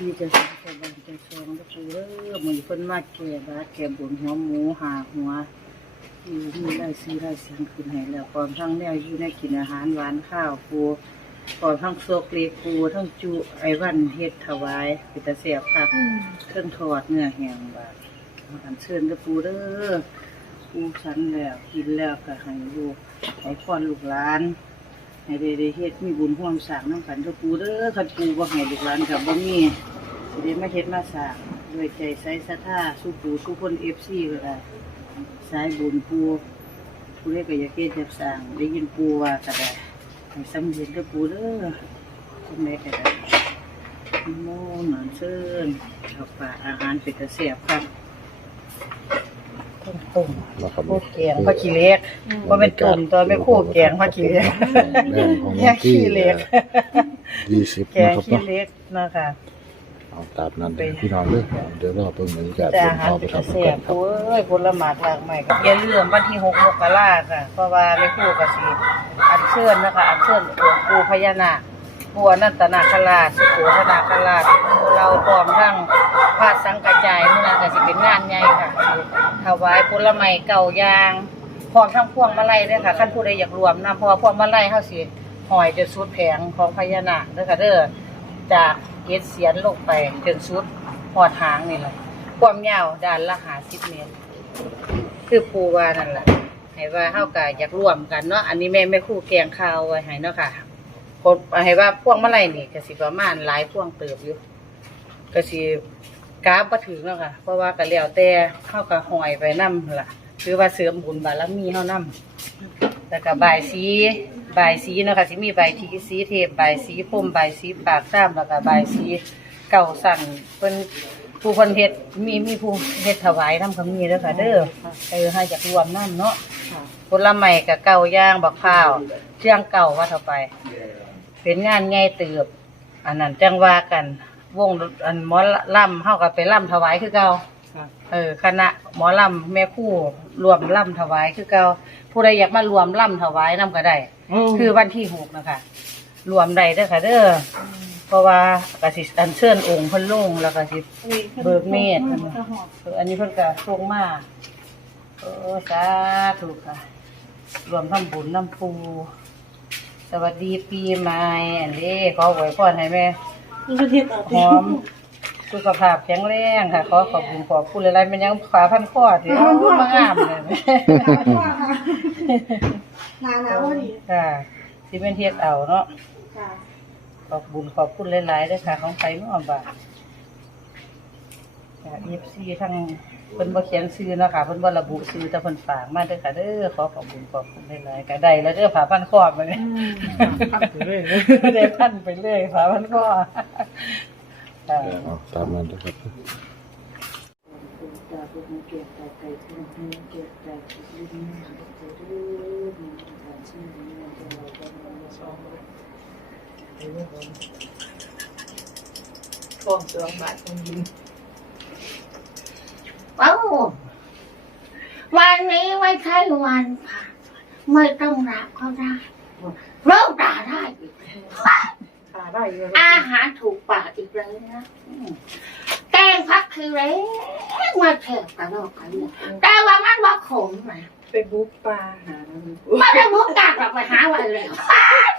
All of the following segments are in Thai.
ผู้เจ้าที่จะสังเกตบ้านเจะชองแล้วผู้เด้อมือเพิ่นมาแก่บาแก่บุญหัวหมูหาหัวอยู่มีได้ซื้อได้เสียงขึ้นให้แล้วพร้อมทั้งแนวอยู่ในกินอาหารหวานข้าวปูพร้อมทั้งโซกเลียปูทั้งจุไอวันเฮ็ดถวายป็นตาเสียบค่ะเครื่องทอดเนื้อแห้งบาดอันเชิญเด้อปูเด้อปูฉันแล้วกินแล้วก็ให้ลูกให้พรลูกหลาน ให้ได้ได้เฮ็ดมีบุญร่วมสร้างน้ำกันกับปูเด้อคันปูบ่ให้ลูกหลานกับบ่มีสิได้มาเฮ็ดมาสร้างด้วยใจใสศรัทธาสู้ปูสู้คน FC ก็ได้สายบุญปูผู้ใดก็อยากเฮ็ดอยากสร้างได้ยินปูว่าก็ได้ให้สำเร็จกับปูเด้อจังไดก็ได้โมหนอนเชิญเอาฝาอาหารเป็นตะเสียบครับ ต้มต้มนะครับพวกแกงผักขี้เหล็กว่าเป็นตุ่มตัวไม่คู่แกงผักขี้เหล็กแม่ของแกน้องงขี้ที่เหล็กยี่สิบแกนะงครับขี้เนาะเหล็กนะคะเอาตามนั้นเลยพี่น้องเลยเดี๋ยวรอเพิ่งบรรยากาศแต่เดิอานหารเข้าไปเป็นทำเสีกัยนบครับ โอ้ยผลไม้หลากใหม่ก็อย่าลืมวันที่หกมกราค่ะ เพราะว่าไม่คู่กับสีอันเชิญนะคะ อันเชิญหลวงปู่พญานาค บัวนันตนาคราชสุโขธนาคราชเราพร้อมทั้งพระสังกัจจายเมื่นั้นก็สิเป็นงานใหญ่ค่ะถวายผลไม้เก่ายางพร้อมทั้งพวงมาลัยด้วยค่ะขั้นผู้ใดอยากรวมนะเพราะว่าพวงมาลัยเขาสิหอยจะสุดแผงของพญานาคเด้อค่ะเด้อจากเกศเสียนลงไปจนสุดหอดหางนี่แหละความยาวด้านละหาสิบเมตรคือปูว่านั่นแหละให้ว่าเฮากะอยากร่วมกันเนาะอันนี้แม่แม่คู่แกงข้าวไว้ให้เนาะค่ะ คนให้ว่าพวงมาลัยนี่ก็สิประมาณหลายพวงเติบอยู่ก็สิกราบบ่ถึงเนาะค่ะ เพราะว่าก็แล้วแต่เฮาก็ห้อยไปนำล่ะคือว่าเสริมบุญบารมีเฮานำแล้วก็บายสีบายสีเนาะค่ะสิมีใบายทีสีเทพใบายสีพรมใบายสีปากซ้ำแล้วก็ใบายสีเก่าสั่นเพิ่นผู้คนเฮ็ดมีมีผู้เฮ็ดถวายนำก็มีเด้อค่ะเด้อเออให้อยากรวมนํเนาะผลไม้ก็เก่าย่างบักพร้าวเชียงเก่าว่าเท่าไป เป็นงานใหญ่เติบ อันนั้นจังว่ากัน วงอันหมอลำเฮาก็ไปลำถวายคือเก่าเออคณะหมอลำแม่ครู่รวมลำถวายคือเก่าผู้ใดอยากมารวมลำถวายนำก็ได้คือวันที่หกนะคะรวมได้เด้อค่ะเด้ออเพราะว่ากสิอันเชิญองค์เพิ่นลงแล้วก็สิเบิกเมตรเอออันนี้เพิ่นก็ส่งมาโอ้สาธุค่ะ รวมทำบุญน้ำปู สวัสดีปีใหม่อันนี้ขอไว้พรให้แม่ หอมสุขภาพแข็งแรงค่ะ ขอขอบคุณขอบคุณหลายๆมันยังขาพันข้อที่เอามางามเลยหนาหนาวพอดีค่ะสิเป็นเทียดเอาเนาะค่ะขอบคุณขอบคุณหลายๆด้วยค่ะ ของไทยเนาะบ่า ค่ะเอฟซีทั้งเพิ่นบ่เขียนชื่อเนาะค่ะเพิ่นบ่ระบุชื่อแต่เพิ่นฝากมาเด้อค่ะเด้อขอขอบคุณขอบคุณหลายๆก็ได้แล้วเด้อผาพันข้อมาเนี่ยได้พันไปเรื่อยผาพันข้อค่ะเอาตามนั้นนะครับตาบุญเกียรติใจใจเพื่อนเกียรติใจสุดลิ้นใจดื้อมีการชื่อนี้มันจะเราจะมาสองฟ้องตัวบาทคงยิน เอ้าวันนี้ไม่ใช่วันผ่านไม่ต้องรับก็ได้เริ่มด่าได้อีกแล้วขาได้เยอะอาหารถูกปากอีกแล้วนะอืมแกงพักคือเล็กมาแทบกันออกกันเนี่ยแต่ว่ามันว่าขมนะไปบุ๊กปลาหาไม่ได้มุกกาเราไปหาวันเลย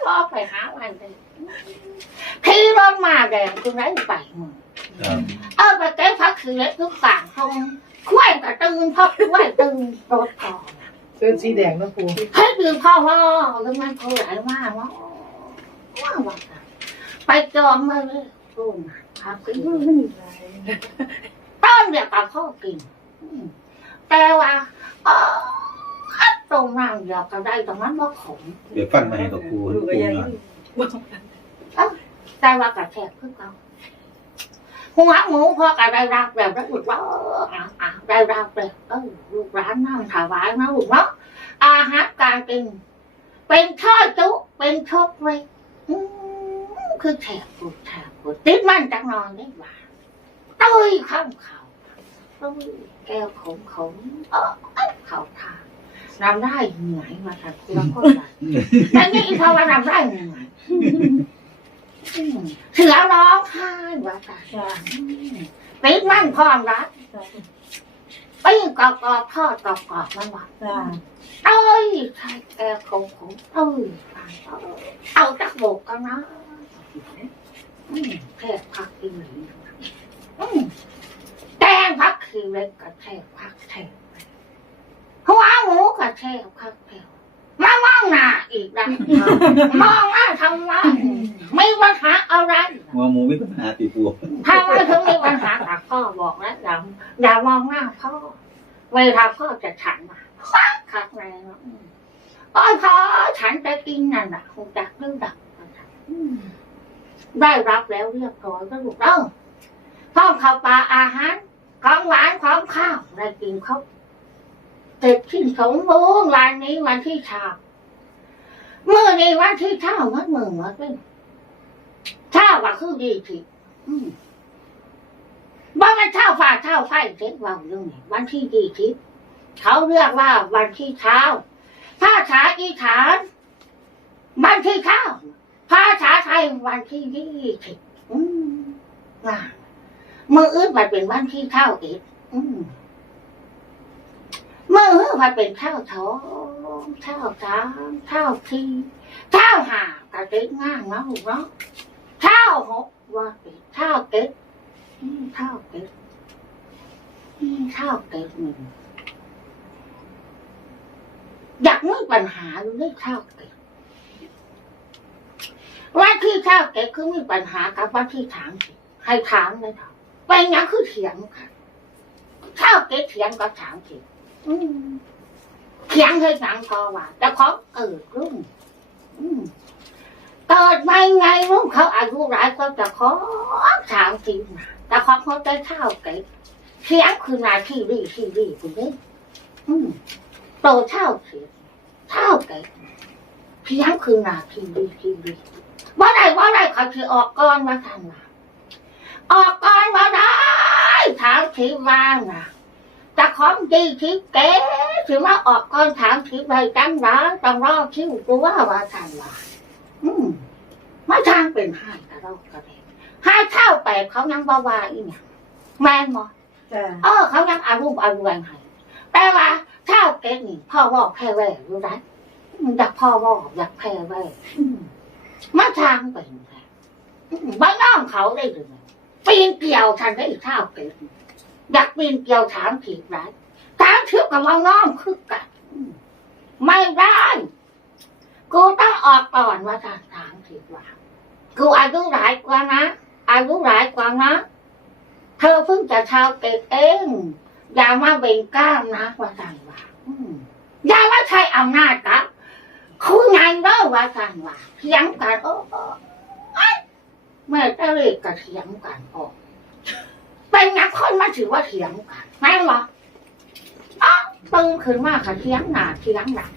ชอบไปหาวันเลยที่รถมาแดงคือไรไปมึงเออไปเก็บพักคือเล็กทุกต่างทง คุ้ยกับตึงพ่อคุ้ยตึงรถก่อนเสื้อสีแดงนะปูให้ดื่มพ่อพ่อแล้วมันเขาไหลมากว่าว่าว่าไปจอมมาเลยรุ่นครับกินไม่มีต้นเดียวกับข้อกินอืมแต่ว่าเออตรงนั้นเดียวกันได้ตรงนั้นว่าขมเดี๋ยวฟันมาให้กับครูให้ครูหน่อยแต่ว่ากระแทกขึ้นเขา หัวหมูพ่อกระได้รับแบบได้อุดว่าเอออะได้รับแบบเออลูกร้านนั่งถวายนะลูกเนาะอาหารการกินเป็นช่อจุเป็นชกเล็กอืมคือแถบปวดแถบปวดติดมันจังนอนได้ว่าตุ้ยข้ามเขาตุ้ยแก้วขมขมเออเขาทานรำได้เหนื่อยมาทันทีละคนละแต่นี่อีกเขาว่ารำได้เหนื่อย เสือร้องไห้ว่าตาจ้าปิดมั่นพร้อมรักปิ้งกอบกอบทอดกอบกอบมันว่าเอ้ยใช่แกคงคงเอ้ยเอาจากบกกันนะแค่พักอีหลีแตงพักคือเล็กกับแช่พักแช่หัวหมูกับแช่พักแช่ มามองหน้าอีกนะมองหน้าทำไมไม่ปัญหาอะไรหัวหมูมีปัญหาตีปูถ้าไม่ถึงมีปัญหาแต่พ่อบอกแล้วอย่าอย่ามองหน้าพ่อเวลาพ่อจะฉันมาฟักคักแรงโอ้ยพ่อฉันจะกินนั่นน่ะคงจะนึกดักได้รับแล้วเรียบร้อยก็ลูกเอ้าพ่อข้าวปลาอาหารของหวานของข้าวได้กินครบเสร็จสิ้นสมบูรณ์วันนี้วันที่เช้าเมื่อนี้วันที่เช้ามันมือมันเป็นเช้าว่าคือดีทีบ่มันเช่าฟ้าเช่าไฟเช็คว่าเรื่องนี้วันที่ดีทิพเขาเรียกว่าวันที่เช้าภาษาอีสานวันที่เช้าภาษาไทยวันที่ยี่สิบอืมน่ะมืออื่นมันเป็นวันที่เช้าอีกอืม มืออื่นมันเป็นเช้าสองเช้าสามเช้าสี่เช้าหากระติกง่างเนาะลูกเนาะเท่าหกว่าเป็นเท่าเก็ดเท่าเก็ดเท่าเก็ดหนึ่งอยากมีปัญหาเรื่องเท่าเก็ดวันที่เท่าเก็ดคือมีปัญหากับวันที่ถามให้ถามเลยเถอะเป็นหยังคือเถียงกันเท่าเก็ดเถียงกับถามสิอืม เถียงให้หนังพอว่าแต่ของเกิดรุ่งอืมเกิดไม่ไงลูกเขาอายุหลายก็จะขอถามจริงนะแต่ขอเขาได้เท่าเก๋เสียงคือนาทีรีทีรีคุณนี่โตเท่าเสียงเท่าเก๋เสียงคือนาทีรีทีรีว่าได้ว่าได้เขาคือออกก้อนมาทันมาออกก้อนมาได้ถามทีว่านะแต่ ของดีที่เก๋ถือว่าออกก้อนถามทีใบจังนะต้องรอคิวตัวว่าทันมาอืมไม่ทางเป็นห้กระรอกกระเดงให้าเท่าแปดเขายังบ่าวาอีเนี่ยแม่นบ่จ้เออเขายังอารุ่มอารวยให้แต่ว่าเท่าเก็ดนี่พ่อบอกแพ้แว่รู้ได้อืมอยากพ่อบอกอยากแพ้แว่มไม่ทางเป็นไมบ้านน้องเขาได้หรือไงปีนเกี่ยวทันได้เท่าเก็ ดอยากปีนเกี่ยวถามผิดไรถามผิดกับว่าน้องคือกันไม่ได้กูต้องออกก่อนว่าทางทางผิดว่ากูอายุหลายกว่านะอายุหลายกว่านะเธอเพิ่งจะชาวเกตเองอย่ามาเบ่งกล้ามนะว่าทางว่าอย่ามาใช้อำนาจกับคุณงานเด้ว่าทางว่าเถียงกันโอ้โอ้เอ้ยแม่ตะเรียกกับเถียงกันออก เป็นนักคนมาถือว่าเถียงกันแม่นวะอ๋อตื่นขึ้นมาค่ะเถียงหน้าเถียงหลัง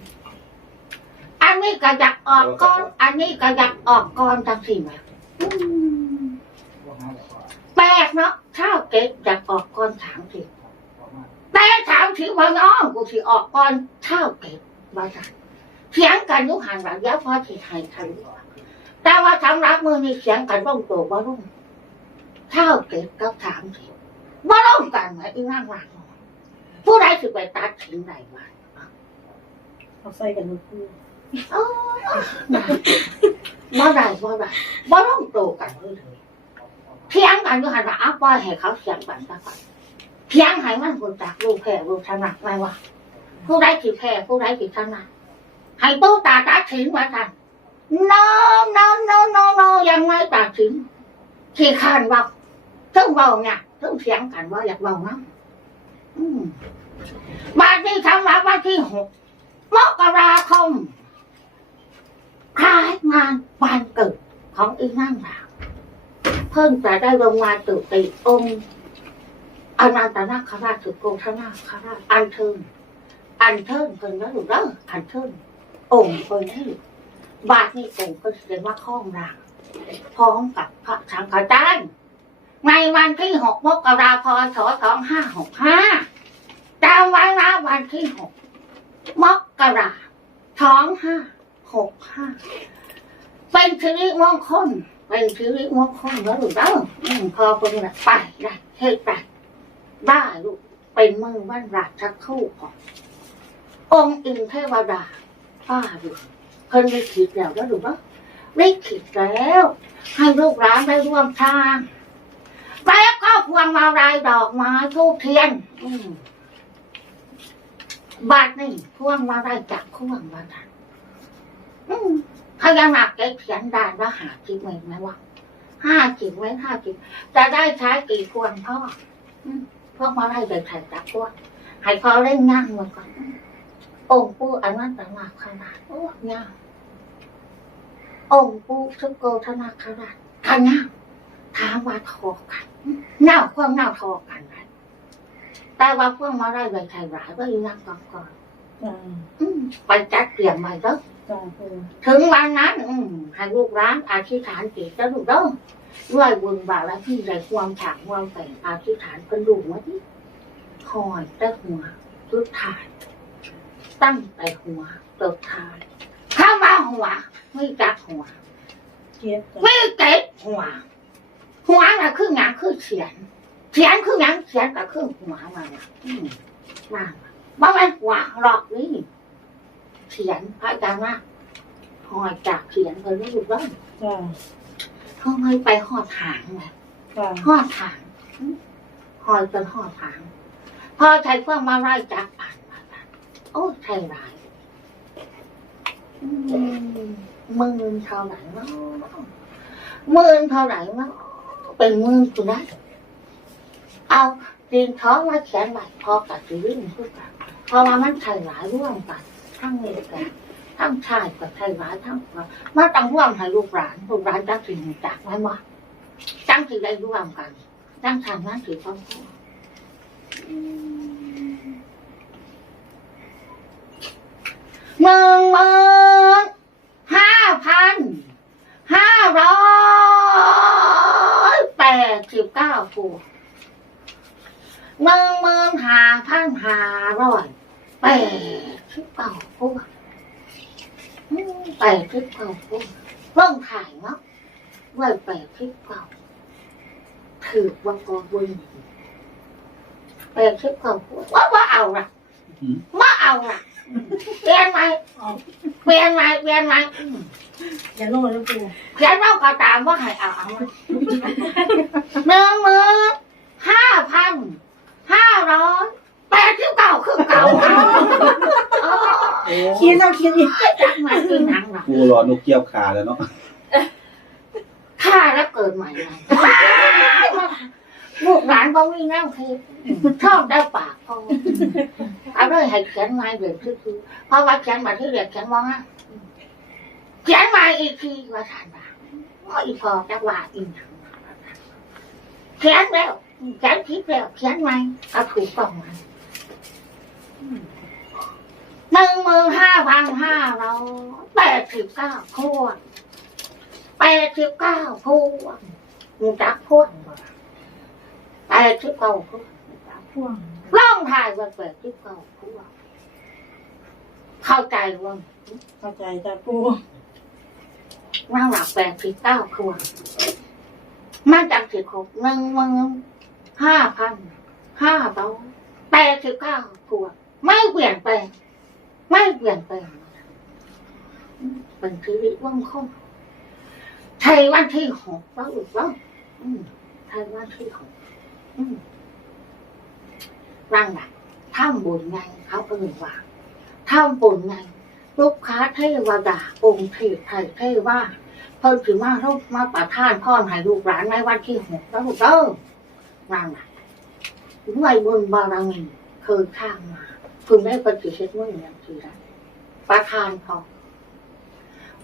อันนี้ก็อยากออกก่อน อันนี้ก็อยากออกก่อนจังสิแม่อืมแปลกเนาะข้าวเก็บอยากออกก่อนถามสิแต่ถามสิว่าน้องกูสิออกก่อนข้าวเก็บว่าจังเสียงกันอยุหันหลังแล้วพอสิให้ทันแต่ว่าสำหรับมือนี่เสียงกันร่องตัวบ่ร่อง ข้าวเก็บกับถามสิบ่ร่องกันไหมอีนั่งหลังผู้ใดสิไปตัดสินใดวะเขาใส่กันมือคู่บ่ได้บ่ได้บ่ต้องโตกันเลยเถียงกันอยู่หันว่าอ้าวปล่อยให้เขาเถียงกันซะก่อนเถียงให้มันรู้จักรู้แพ้รู้ถนัดไหมวะผู้ใดสิแพ้ผู้ใดสิถนัดให้ตู้ตาตัดสินมากัน no no no no no ยังไม่ตัดสินที่ขานว่า ต้องเบาเนี่ยต้องเถียงกันว่าอยากเบานะมาทนี้ทำมาวันที่หกมกราคมคล้ายงานวันเกิดของอีนั่งหลางเพิ่งจะได้ลงมาตุติองค์อนันตนาคราชสุโกธนาคราชอันเทิงอันเทิงเพิ่นนะลูกเด้ออันเทิงองค์เพิ่นให้บาทนี่องค์เพิ่นเรียกว่าข้องรางพร้อมกับพระสังฆจารย์ ในวันที่หกมกราคมสองห้าหกห้าจำไว้นะวันที่หกมกราสองห้าหกห้าเป็นสิริตมงคลเป็นชีวิตมงคลแล้วลูกเด้ออืมพอเป็นแบบไปได้เฮ็ดไปได้ลูกเป็นมือวันรักชักคู่ก่อนองค์อินเทวดาป้าดูเพิ่นได้คิดแล้วแล้วลูกเนาได้คิดแล้ว ให้ลูกหลานได้ร่วมทาง แล้วก็พวงมาลัยดอกไม้ทูบเทียนอืมบาทนี่พวงมาลัยจากพวงมาลัยอืมพญานาคแกเขียนได้ว่าหาจิบเมตรไหมวะห้าจิบเมตรห้าจิบจะได้ใช้กี่พวงพ่ออืมพวงมาลัยเดินถ่ายจากพวงให้พอเล่นงานมันก่อนอืมองค์ปู่อันนั้นต่างหากขนาดโอ้ยากองค์ปู่ทุกโกธนาคราชขนาด ถามว่าทอกันเน่าความเน่าทอกันไหมแต่ว่าพวกมาได้ใบไทยหลายก็ยังก่อนก่อนจ้าอืมไปจัดเตรียมใหม่เด้อจ้าปูถึงวันนั้นอืมให้ลูกร้านอธิษฐานจิตจะลูกเด้อด้วยบุญบารมีในความฉากความแฝงอธิษฐานเป็นดูว่าที่คอยแต่หัวสุดท้ายตั้งแต่หัวจดท้ายข้ามาหัวไม่จักหัวเกียบจ้าไม่เก็บหัว หัวน่ะคือหยังคือเขียนเขียนคือหยังเขียนก็คือหัวมันน่ะอืมนั่นว่ามันหัวหรอกนี่เขียนพระอาจารย์ว่าหอยจากเขียนไปไม่รู้ว่าจ้าเขาไม่ไปหอดหางไงจ้าหอดหางอืมหอยเป็นหอดหางพอใช้เครื่องมาไล่จักอ่านมาจักโอ้ใช่ไรายอืมหมื่นเท่าไหร่เนาะหมื่นเท่าไหร่เนาะ เป็นมื่นกูได้เอาดินท้องมาเขียนไว้พอกับชีวิตมันพูดกันพราะว่ามันใช่หลายร่วมกันทั้งเมกันทั้งชายกับชายหลายทั้งความาตั้งร่วมให้ลูกหลานลูกหลานจังสิ่งจากไว้ว่าจังสิ่งได้ร่วมกันจังทางนั้นถือต้องพูดหนึ่งหมื่นห้าพันห้าร้อย แปดสิบเก้าตัวหนึ่งหมื่นห้าพันห้าร้อยแปดสิบเก้าตัวอืมแปดสิบเก้าตัวเริ่มถ่ายเนาะไว้แปดสิบเก้าถือว่ากอบุญแปดสิบเก้าตัวว่าว่าเอาละว่าเอาละ เปลี่ยนไหมเปลี่ยนไหมเปลี่ยนไหมอืมอย่าลงเลยนะปูเขียนว่าก็ตามว่าให้เอาเอามาหนึ่งหมื่นห้าพันห้าร้อยแปดสิบเก้าคือเก่าเอาเออเขียนเอาเขียนอีกจักมาคือหนังหนังปูรอนกเกี้ยวขาแล้วเนาะฆ่าแล้วเกิดใหม่ไงลูกหลานก็มีแนวคิดชอบได้ปากพอ เอาเลยให้เขียนมาเดี๋ยวคือคือเพราะว่าเขียนมาที่เรียกเขียนว่าไงเขียนมาอีกทีว่าทานมาว่าอีพอจะว่าอีหนังเขียนแล้วเขียนผิดแล้วเขียนใหม่เอาถูกต้องมาหนึ่งหมื่นห้าพันห้าร้อยแปดสิบเก้าขวดแปดสิบเก้าพวงจักพวงแปดสิบเก้าพวงจักพวง ร่องถ่ายว่าแปดสิบเก้าพวงเข้าใจรว่าเข้าใจจ้าปูร่างหลักแปดสิบเก้าพวงมันจากสิบหกหนึ่งหมื่นห้าพันห้าร้อยแปดสิบเก้าพวงไม่เปลี่ยนแปลงไม่เปลี่ยนแปลงเป็นชีวิตว่างคงไทยวันที่หกแล้อีกแล้วอืมไทยวันที่หกอืม ร่างหนักท่ามบุญไงเขาเอ่ยว่าท่ามบุญไงลูกค้าเทวดาองค์เทพไทยเทว่าเพิ่นถือมาลูกมาประทานพ่อให้ลูกหลานในวันที่หกแล้วลูกเด้อร่างหนักด้วยบุญบารมีเคยข้างมาคุณได้ปฏิเสธมื่ออย่างที่ไรประทานพร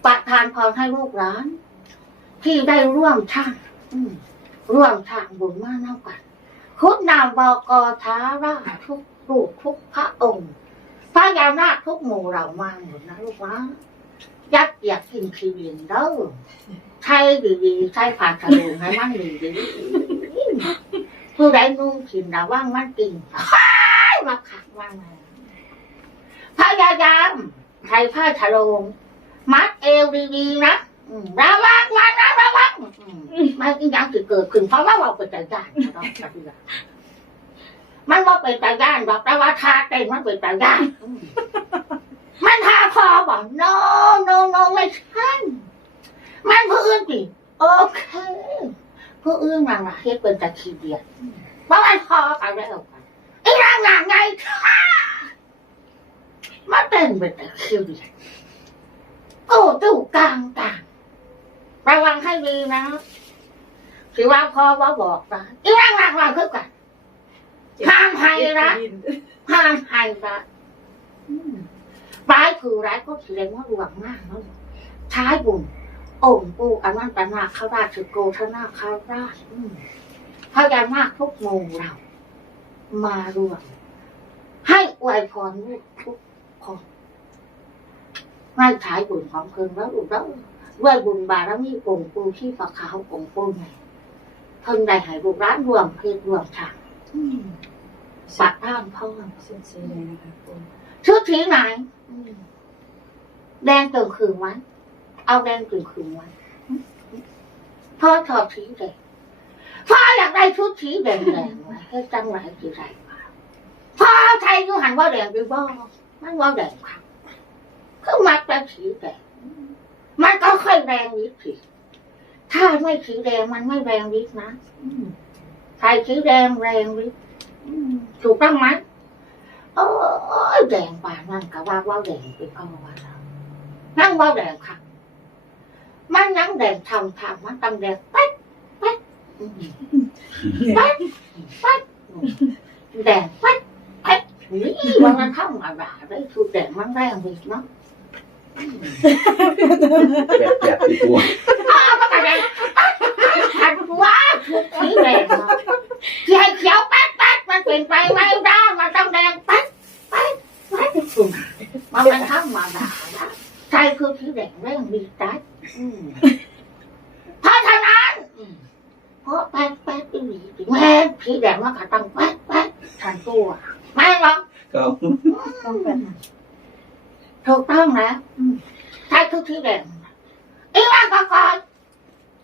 ประทานพรให้ลูกหลาน ที่ได้ร่วมช่างร่วมช่างบุญมากน้ำกัน คุณนามบอกอท้าราทุกรูปทุกพระองค์พระยานาคทุกหมู่เรามาหมดนะลูกนะยักษ์อยากกินชีวิตเด้อใช่ดีๆใช่ผ่านกระดูกให้มันดีๆผู้ใดนุ่งขินระว่างมันกินมาขักว่างมาพยายามใช้ผ้าฉลงมัดเอวดีๆนะระวังมันนะระวัง อีกอย่างที่เกิดขึ้นเพราะว่าเราเป็นใจย่านเราติมันว่าเป็นใจย่านบอกแต่ว่าทาเต้นมันเป็นใจย่านมันทาพอบอก no no no ไม่ใช่มันผู้อื่นสิโอเคผู้อื่นมันมาเฮ็ดเป็นตะขี้เดียดเพราะมันพอกันแล้วกันอีร่างงานไงค่ะมันเป็นเป็นตะขี้เดียดโอ้ตู้กลางต่าง ระวังให้ดีนะถือว่าพ่อว่าบอกนะอีร่างร่างร่างคือกันห้ามให้นะห้ามให้นะอืมร้ายคือร้ายก็แสดงว่าระวังมากเนาะใช้บุญองค์ปู่อนันตนาคราชโกธนาคาราชอืมพญานาคทุกโมงเรา มารวมให้อวยพรลูกทุกคนไม่ใช้บุญของคืนแล้วลูกแล้ว ด้วยบุญบารมีองค์ปูที่ปะขาวองค์ปูไงเพิ่งได้ใหายบุกร้านรวมเพศรวมฉากปัดท่ามพ่อเส้นสีแดงนะคะปูชุดสีไหนอืมแดงตึงคืนไว้เอาแดงตึงคืนไว้พ่อชอบสีแดงพ่ออยากได้ชุดสีแดงแดงไว้ให้จังไหนสีไรมาพ่อไทยยูหันว่าแดงหรือว่ามันว่าแดงครับคือมักเป็นสีแดง มันก็ค่อยแรงนิดสิถ้าไม่สีแดงมันไม่แรงนิดนะใส่สีแดงแรงนิดถูกต้องไหมโอ้ยแดงป่านนั่นก็ว่าว่าแดงเป็ว่าเรานั่งว่าแดงค่ะมันยังแดงทำทำมันต้งแดงแป๊ดแป๊ดแป๊ดแป๊ดแดงแป๊ดแป๊ดนี่ว่ามันทำอะไรได้คือแดงมันแรงนิดเนาะ แปดแปดตีปูอะไรหันว่าทุกทีแดงเนาะที่ให้เขียวแป๊ดแป๊ดมันเป็นไปไม่ได้มันต้องแดงแป๊ดแป๊ดแป๊ดสุ่มมันเป็นทั้งมาด่านะใช่คือที่แดงแรงดีใจเพราะฉะนั้นเพราะแป๊ดแป๊ดอีหลีแม่ที่แดงมันก็ต้องแป๊ดแป๊ดทันตัวแม่หรอเขาต้องเป็ ถูกต้องนะอืมใช่คือที่แดงอีว่าก็ก่อน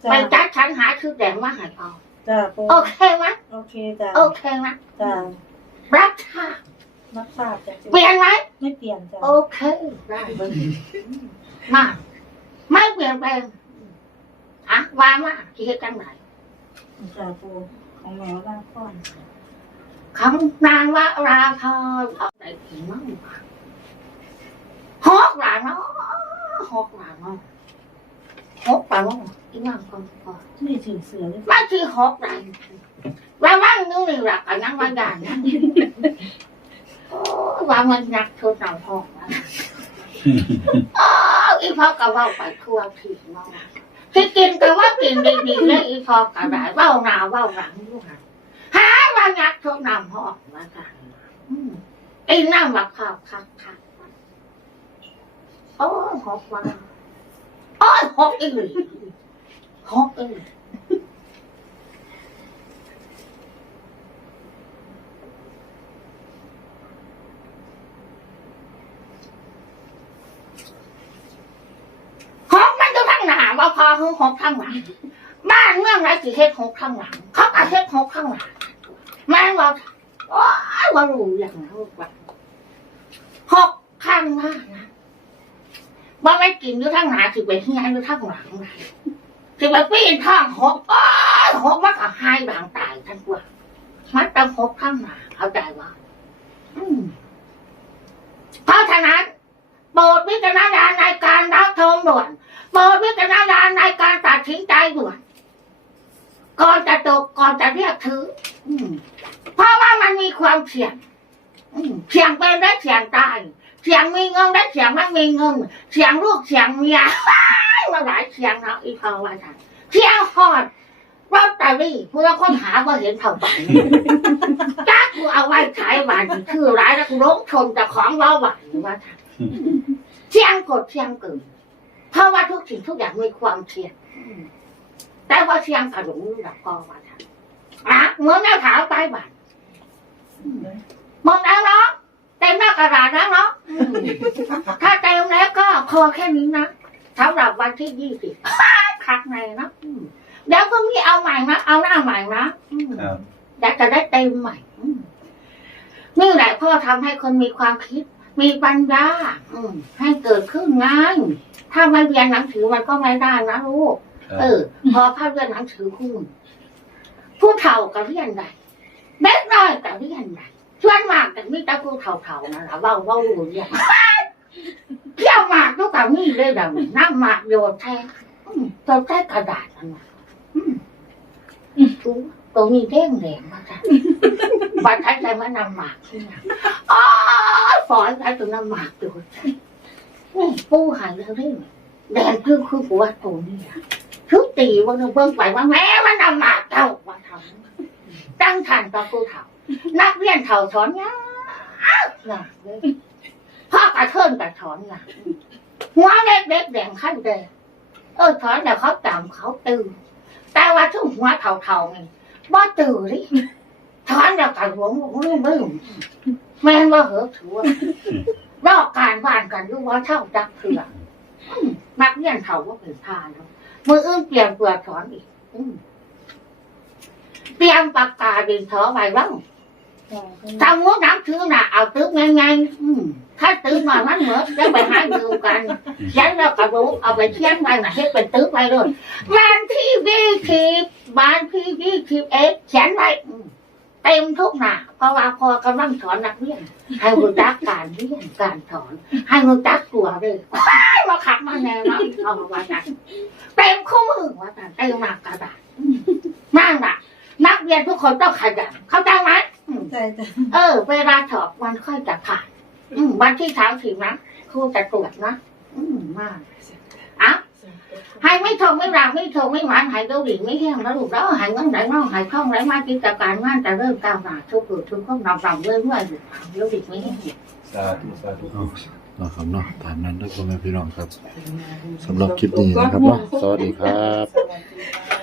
จ้าไปจัดฉันหาชุดแดงมาให้เอาจ้าปูโอเคไหมโอเคจ้าโอเคไหมจ้ารับค่ะรับทราบจ้าเปลี่ยนไหมไม่เปลี่ยนจ้าโอเคได้เลยมา ไม่เปลี่ยนแปลงอะวางมาคิดกันไหนจ้าปูของแมวล่างก้อนคำนางว่าราพรเอาไหนผีมั่ง ฮอกหลานเนาะฮอกหลานเนาะฮอกไปว่าอีนั่งก่อนก่อนไม่ถึงเสือเลยมาที่ฮอกหลานว่าว่างนึงนี่หลักอันนั้นว่าอย่างนั้นโอ้ว่ามันยักษ์โทษเราฮอกนะอ้าวอีพ่อก็เว่าไปทั่วทีเนาะที่กินก็ว่ากินดีๆแล้วอีพ่อก็ได้เว่าหนาเว่าหลังอยู่หันหาว่างักทุกน้ำหอกมากันอืมอีน้ำบักข้าวคักคัก โอ้ยหกวันโอ้ยหกอีหลีหกอีหลีหกมันก็ทั้งหนาว่าพอคือหกทั้งหลัง บ้านเมืองไหนสิเฮ็ดหกทั้งหลัง เขาก็เฮ็ดหกทั้งหลังม่งว่าโอ้ยว่ารู้อย่างนั้นว่าหกข้างหน้านะ ว่าไม่กินอยู่ทั้งหนาสิไปเฮียอยู่ทั้งหลังไหนสิไปปีนท้องหกโอ้ยหกมันก็หายบางตายทั้งตัวมันต้องหกข้างหนาเข้าใจว่าอืมเพราะฉะนั้นโปรดวิจารณญาณในการรับชมด่วนโปรดวิจารณญาณในการตัดสินใจด่วนก่อนจะจบก่อนจะเรียกถืออเพราะว่ามันมีความเสี่ยงเสี่ยงเป็นได้เสี่ยงตาย เสียงมีเงินได้เสียงไม่มีเงิน เสียงลูกเสียงเมียมาหลายเสียงเนาะอีพอว่าฉันเสียงหอดรถตอรี่เพื่อค้นหาว่าเห็นเท่าไหร่จ้ากูเอาไว้ขายหวานคือร้ายแล้วกูลงชนแต่ของว่าหวานว่าฉันเที่ยงกดเที่ยงเกินเพราะว่าทุกสิ่งทุกอย่างมีความเที่ยงแต่ว่าเที่ยงกระหลงดับกอว่าท่านอะเมื่อแม่ถามไปบ้านมองแล้วเนาะ ต็มหน้ากระดาษแล้วเนาะอืมถ้าเต็มแล้วก็พอแค่นี้นะสำหรับวันที่ยี่สิบคักในเนาะอืมเดี๋ยวพิ่งมีเอาใหม่นะเอาหน้าใหม่นะอืมครับอยากจะได้เต็มใหม่อืมนี่แหละพ่อทำให้คนมีความคิด มีปัญญาอืมให้เกิดขึ้นง่ายถ้าไม่เรียนหนังสือมันก็ไม่ได้นะลูกครับเออ พอพาเรียนหนังสือคู่ผู้เฒ่าก็เรียนได้เด็กน้อยก็เรียนได้ ส่วนมากแต่มีต่ผู้เฒ่าๆนั่นแหละเว้าเว้ารู้เรียนเที่ยวมากทุกกับมีเลยดังน้ำหมากโยนแท้ตัวแท้กระดาษนั่นน่ะอืมตัวตัวมีเด้งแดงมาจ้ะบัดใช้ใจมานำหมากที่น่ะอ๋อฝอยใช้ตัวนำหมากโยนนี่ปูหายแล้วเด้งแดงคือคือปัวตัวนี้อะทุกตีวันนึงเบิ่งไปว่าแม่มันนำมากเท่าว่าทำตั้งฐานต่อผู้เฒ่า นักเรียนเฒ่าสอนยากยากเลยพ่อกระเทินกระถอนยากหัวเล็กเด็กแดงขั้นเดงเออถอนแต่เขาจำเขาตื่นแต่ว่าทุกหัวเฒ่าเฒ่าๆนี่บ่ตื่นเลยถอนแล้วกระหลวงหลงลืมลืมแม่นว่าเหอะถือว่ารอกการบ้านกันรู้ว่าเท่าจักเถื่ออืมนักเรียนเฒ่าว่าเป็นพานเนาะมืออื่นเปลี่ยนเปลือกถอนอีกเตรียมปากกาดินสอไว้บ้าง ถ้างูน้ำถือน่ะเอาตึกไงไงอืมถ้าตึกมามันเหมือนจะไปหาดูกันยันเรากระรู้เอาไปเทียนไว้น่ะให้เป็นตึกไว้เลยบ้านที่วีทีบ้านที่วีทีเอสเขียนไว้เต็มทุกหน้าเพราะว่าพอกำลังสอนนักเรียนให้รู้จักการเรียนการสอน ให้รู้จักตัวเลยว้าขับมาแนวเนาะเอามาว่ากันเต็มข้อมือว่าแต่เต็มมากกระดาษอืมมากอะนักเรียนทุกคนต้องขยันเข้าใจไหม ใช่จ้ะเออ เวลาสอบวันค่อยจะผ่านอืมวันที่สามสิบนะครูจะตรวจนะอืมมากอะให้ไม่ทงไม่รางไม่ทงไม่หวานหายเกาหลีไม่แห้งแล้วลูกแล้วหายเงินไหลน้องหายคล่องไหลมากิจการงานจะเริ่มก้าวหน้าทุกข์ทุกข์ก็นำรำเรื่อยๆอยู่ทางเกาหลีไม่แห้งสาธุสาธุเนาะครับเนาะตามนั้นเด้อพ่อแม่พี่น้องครับสำหรับคลิปนี้นะครับเนาะสวัสดีครับสวัสดีค่ะ